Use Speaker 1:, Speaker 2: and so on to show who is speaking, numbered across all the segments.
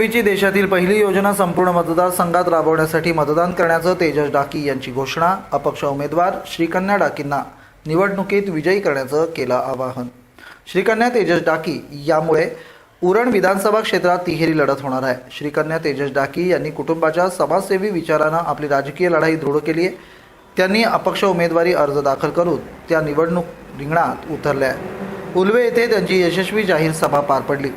Speaker 1: देवीची देशातील पहिली योजना संपूर्ण मतदारसंघात राबवण्यासाठी मतदान करण्याचं तेजस डाकी यांची घोषणा अपक्ष उमेदवार श्रीकन्या डाकींना निवडणुकीत विजयी करण्याचं केलं आवाहन. श्रीकन्या तेजस डाकी यामुळे उरण विधानसभा क्षेत्रात तिहेरी लढत होणार आहे. श्रीकन्या तेजस डाकी यांनी कुटुंबाच्या समाजसेवी विचारानं आपली राजकीय लढाई दृढ केली आहे. त्यांनी अपक्ष उमेदवारी अर्ज दाखल करून त्या निवडणूक रिंगणात उतरल्या. उलवे येथे त्यांची यशस्वी जाहीर सभा पार पडली.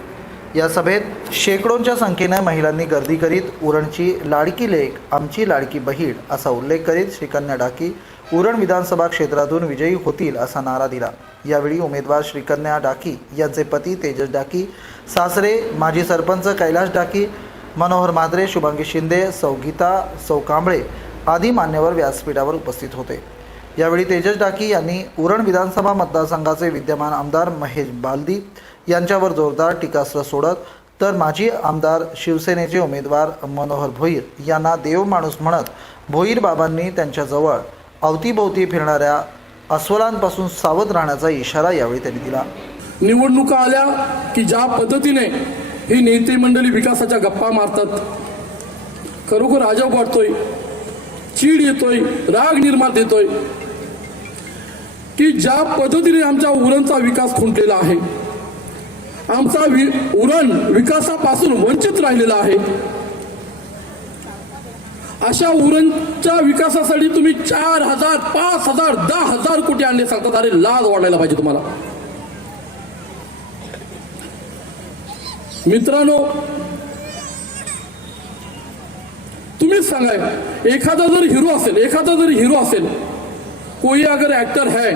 Speaker 1: या सभेत शेकडोंच्या संख्येनं महिलांनी गर्दी करीत उरणची लाडकी लेख आमची लाडकी बहीण असा उल्लेख करीत श्रीकन्या डाकी उरण विधानसभा क्षेत्रातून विजयी होतील असा नारा दिला. यावेळी उमेदवार श्रीकन्या डाकी यांचे पती तेजस डाकी सासरे माजी सरपंच कैलाश डाकी मनोहर माद्रे शुभांगी शिंदे सौ गीता सौ कांबळे आदी मान्यवर व्यासपीठावर उपस्थित होते. यावेळी तेजस डाकी यांनी उरण विधानसभा मतदारसंघाचे विद्यमान आमदार महेश बालदी यांच्यावर जोरदार टीकास्त्र सोडत तर माजी आमदार शिवसेनेचे उमेदवार मनोहर भोईर यांना देव माणूस म्हणत भोईर बाबांनी त्यांच्याजवळ अवतीभोवती फिरणाऱ्या अस्वलांपासून सावध राहण्याचा इशारा यावेळी त्यांनी दिला.
Speaker 2: निवडणुका आल्या की ज्या पद्धतीने ही नेते मंडळी विकासाच्या गप्पा मारतात खरोखर अजब वाटतोय चीड येतोय राग निर्माण येतोय की ज्या पद्धतीने आमच्या उरणचा विकास खुंटलेला आहे आमचा वि उरण विकासापासून वंचित राहिलेला आहे अशा उरणच्या विकासासाठी तुम्ही चार हजार पाच हजार दहा हजार कोटी आणले सांगतात. अरे लाज वाढायला पाहिजे तुम्हाला. मित्रांनो तुम्हीच सांगा एखादा जर हिरो असेल एखादा जर हिरो असेल कोई अगर एक्टर है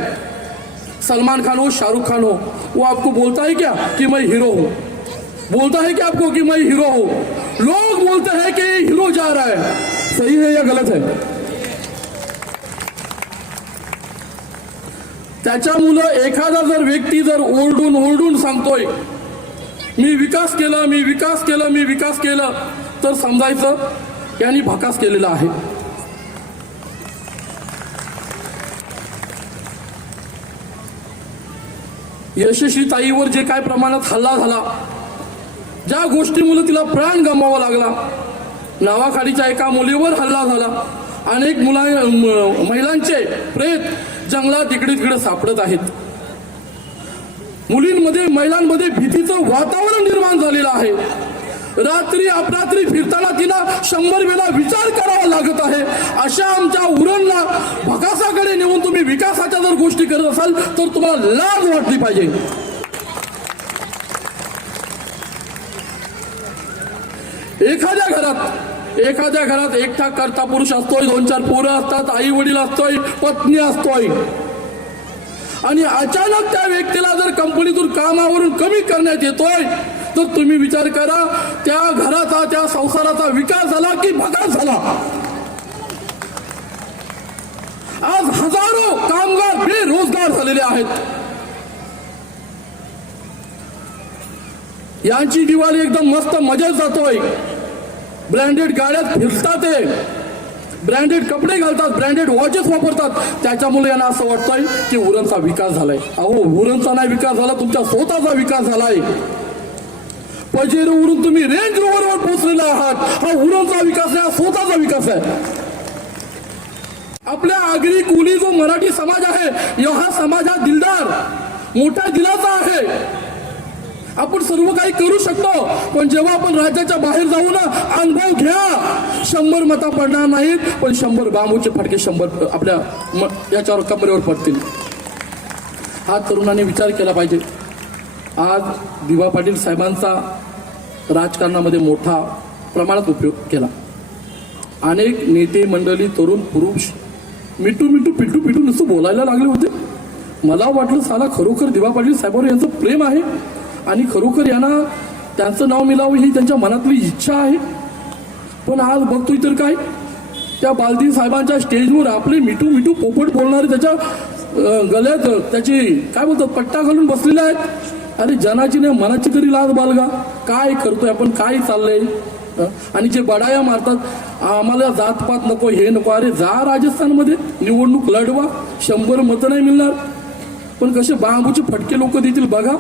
Speaker 2: सलमान खान हो शाहरुख खान हो वो आपको बोलता है क्या कि मैं हीरो हूं? बोलता है क्या आपको कि मैं हीरो हूं? लोग बोलते हैं कि हीरो जा रहा है। सही है या गलत है? त्याच्यामुळं एखादा जर व्यक्ती जर ओरडून ओरडून सांगतोय मी विकास केला मी विकास केला मी विकास केला तर समजायचं यांनी भकास केलेला आहे. यशस्वी ताईवर जे काय प्रमाणात हल्ला झाला ज्या गोष्टीमुळे तिला प्राण गमावा लागला नावाखाडीच्या एका मुलीवर हल्ला झाला. अनेक मुला म- महिलांचे प्रेत जंगलात इकडे तिकडे सापडत आहेत. मुलींमध्ये महिलांमध्ये भीतीचं वातावरण निर्माण झालेलं आहे. रात्री अपरात्री फिरताना तिला शंभर वेळा विचार करावा लागत आहे. अशा आमच्या उरणला भकासाकडे नेऊन तुम्ही विकासाच्या जर गोष्टी करत असाल तर तुम्हाला लाज वाटली पाहिजे. एखाद्या घरात एखाद्या घरात एकटा करता पुरुष असतोय दोन चार पोरं असतात आई वडील असतोय पत्नी असतोय. आणि अचानक त्या व्यक्तीला जर कंपनीतून कामावरून कमी करण्यात येतोय तर तुम्ही विचार करा त्या घराचा त्या संसाराचा विकास झाला की भगास झाला. आज हजारो कामगार बेरोजगार झालेले आहेत. यांची दिवाळी एकदम मस्त मजेत जातोय. ब्रँडेड गाड्यात फिरतात ते. ब्रँडेड कपडे घालतात ब्रँडेड वॉचेस वापरतात. त्याच्यामुळे यांना असं वाटतंय की उरणचा विकास झालाय. अहो उरणचा नाही विकास झाला तुमच्या स्वतःचा विकास झालाय. पजेरो उरून तुम्ही रेंज रोवरवर पोहोचलेला आहात. हा उरणचा विकास आहे हा स्वतःचा विकास आहे. आपल्या आगरी कुली जो मराठी समाज आहे हा समाज हा दिलदार मोठ्या दिलाचा आहे. आपण सर्व काही करू शकतो पण जेव्हा आपण राज्याच्या बाहेर जाऊ ना अनुभव घ्या. शंभर मता पडणार नाहीत पण शंभर बांबूचे फटके शंभर आपल्या याच्यावर कमरेवर पडतील. हा तरुणाने विचार केला पाहिजे. आज दिवा पाटील साहेबांचा राजकारणामध्ये मोठा प्रमाणात उपयोग केला. अनेक नेते मंडळी तरुण पुरुष मिठू मिठू पिटू पिटू नुसतं बोलायला लागले होते. मला वाटलं साला खरोखर दिवा पाटील साहेबांवर यांचं प्रेम आहे आणि खरोखर यांना त्यांचं नाव मिळावं ही त्यांच्या मनातली इच्छा आहे. पण आज बघतोय तर काय? त्या बालदी साहेबांच्या स्टेजवर आपले मिठू मिठू पोपट बोलणारे त्याच्या गल्यात गळ्यात त्याची काय बोलतात पट्टा घालून बसलेले आहेत. अरे जनाची नाही मनाची तरी लाज बालगा काय करतोय आपण? काय चाललंय? आणि जे बडाया मारतात आम्हाला जातपात नको हे नको. अरे जा राजस्थानमध्ये निवडणूक लढवा. शंभर मतं नाही मिळणार. पण कसे बांबूचे फटके लोक देतील बघा.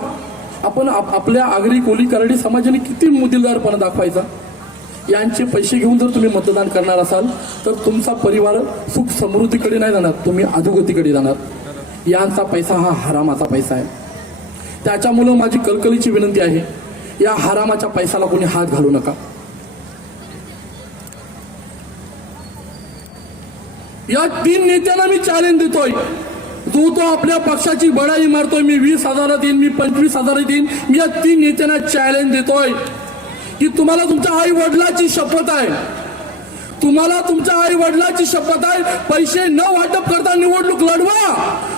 Speaker 2: आपण आप- आपल्या आगरी कोली कराडी समाजाने किती मुदिलदारपणा दाखवायचा? यांचे पैसे घेऊन जर तुम्ही मतदान करणार असाल तर तुमचा परिवार सुख समृद्धीकडे नाही जाणार. तुम्ही अधोगतीकडे जाणार. यांचा पैसा हा हरामाचा पैसा आहे. त्याच्यामुळं माझी कलकलीची विनंती आहे या हरामाच्या पैशाला कोणी हात घालू नका. या तीन नेत्यांना मी चॅलेंज देतोय. तू तो आपल्या पक्षाची बढाई मारतोय मी वीस हजारात येईन मी पंचवीस हजारात येईन मी या तीन नेत्यांना चॅलेंज देतोय. की तुम्हाला तुमच्या आई वडिलाची शपथ आहे. तुम्हाला तुमच्या आई वडिलाची शपथ आहे. पैसे न वाटप करता निवडणूक लढवा.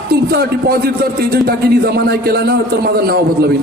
Speaker 2: तुमचा डिपॉझिट जर तेजस टाकीने जमा नाही केला ना तर माझं नाव बदलवीन.